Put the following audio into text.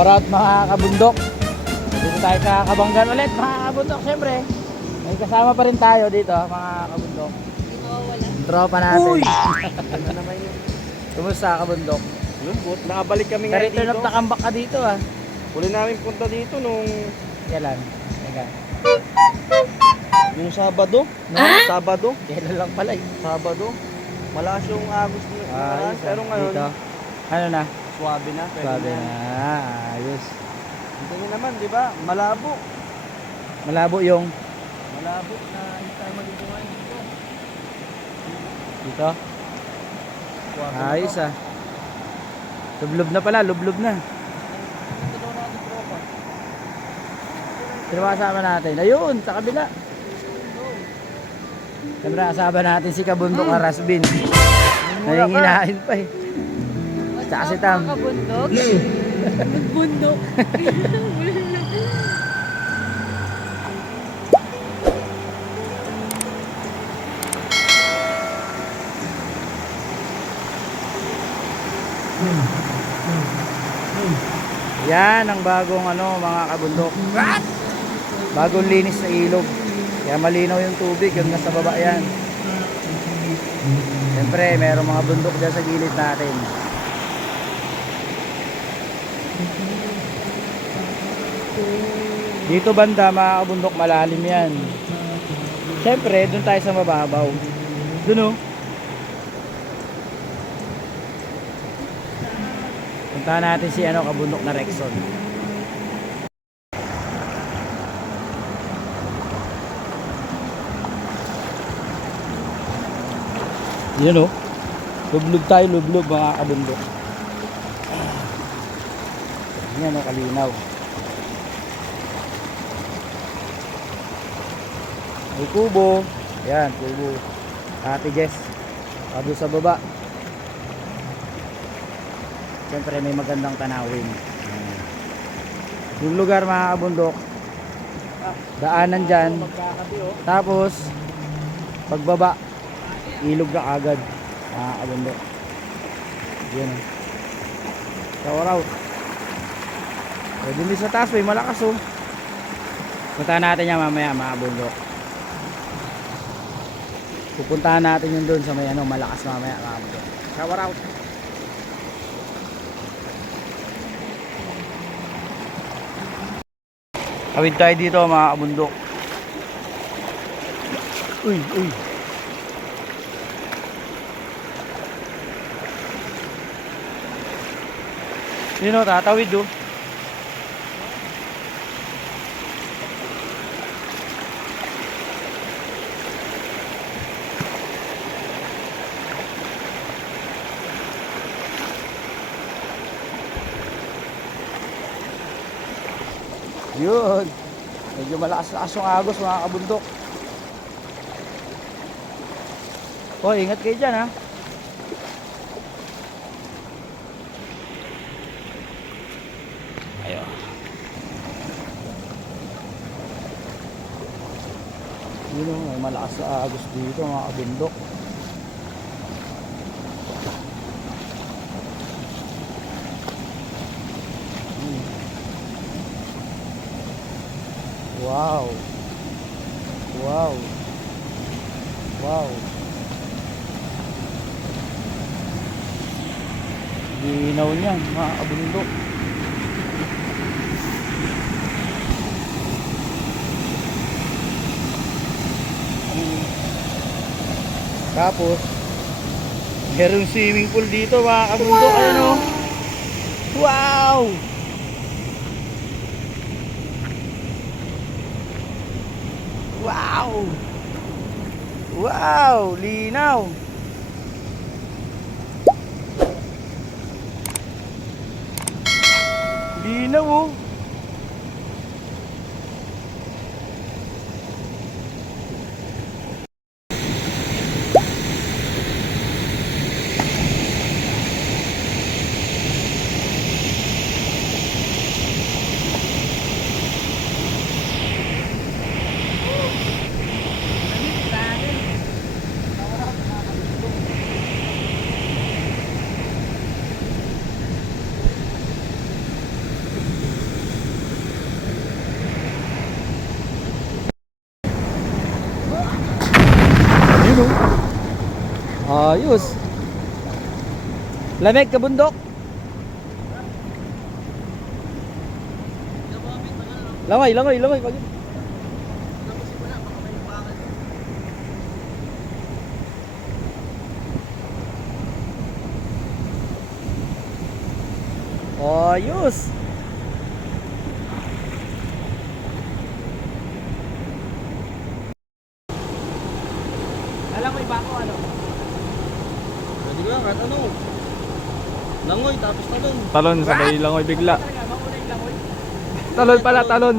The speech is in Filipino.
Shout out mga kabundok. Dito tayo sa Kabanggan ulit mga kabundok. Siyempre, may kasama pa rin tayo dito mga kabundok. Tropa natin. Uy! Ano naman yun? Kumusta kabundok? Lungkot. Nakabalik kami ngayon Na-return dito. of the comeback ka dito ah. Huli namin punta dito nung Kailan? Teka. Sabado. No? Sabado. Kailan lang pala eh. Sabado. Malakas yung agos nyo. Ayos, Pero ngayon, dito. Ano na? swabe na. Pwede Sabi na. na. Ayos. Dito nyo naman, di ba? Malabo. Malabo yung Malabo na hindi tayo magiging dito. dito. Swabe Ayos na. ah. Lublob na pala. Lublob na. Dito daw natin tropa. Sino ba kasama natin? Ayun, sa kabila. Siyempre kasama natin si Kabundok na Rasbin. Nahihinain pa eh. Tsaka si Tam. Kabundok? Bundok. Yan ang bagong mga kabundok. Bagong linis na ilog. Kaya malinaw yung tubig, yung nasa baba yan. Siyempre, mayroong mga bundok dyan sa gilid natin. Dito banda mga kabundok, malalim yan. Siyempre, dun tayo sa mababaw. Dun oh. Puntahan natin si kabundok na Rexon. Yan oh. Lublog tayo, lublog mga kabundok. Yan oh, kalinaw. May kubo. Yan, kubo. Ate Jess. Doon sa baba. Siyempre may magandang tanawin. Yung lugar mga kabundok, daanan dyan. Tapos pagbaba, ilog na agad mga kabundok. Yan. Shout out. Pwede din sa taas, may malakas oh. Puntahan natin yan mamaya mga kabundok. Pupuntahan natin yun doon sa may malakas mamaya mga kabundok. Shout out. Kawid tayo dito mga kabundok. Uy, uy. Yun o, tatawid o. Yun. Medyo malakas-lakas yung agos mga kabundok. Oh, ingat kayo dyan ha. Ayo. Yun o, may malakas sa agos dito mga kabundok. Wow. Wow. Wow. Ginaw niyan mga kabundok. Tapos merong swimming pool dito mga kabundok. Wow. Ayan o. Wow. Wow! Wow! Linaw! Linaw oh! Ayos. Lamig ka bundok. Lamay, lamay, lamay. Pag... Ayos. Alam mo iba ko ano? Pwede ko yan, kahit ano. Langoy, tapos talon. Talon, sabay langoy bigla. Talaga, mauna yung langoy. Talon pala, talon.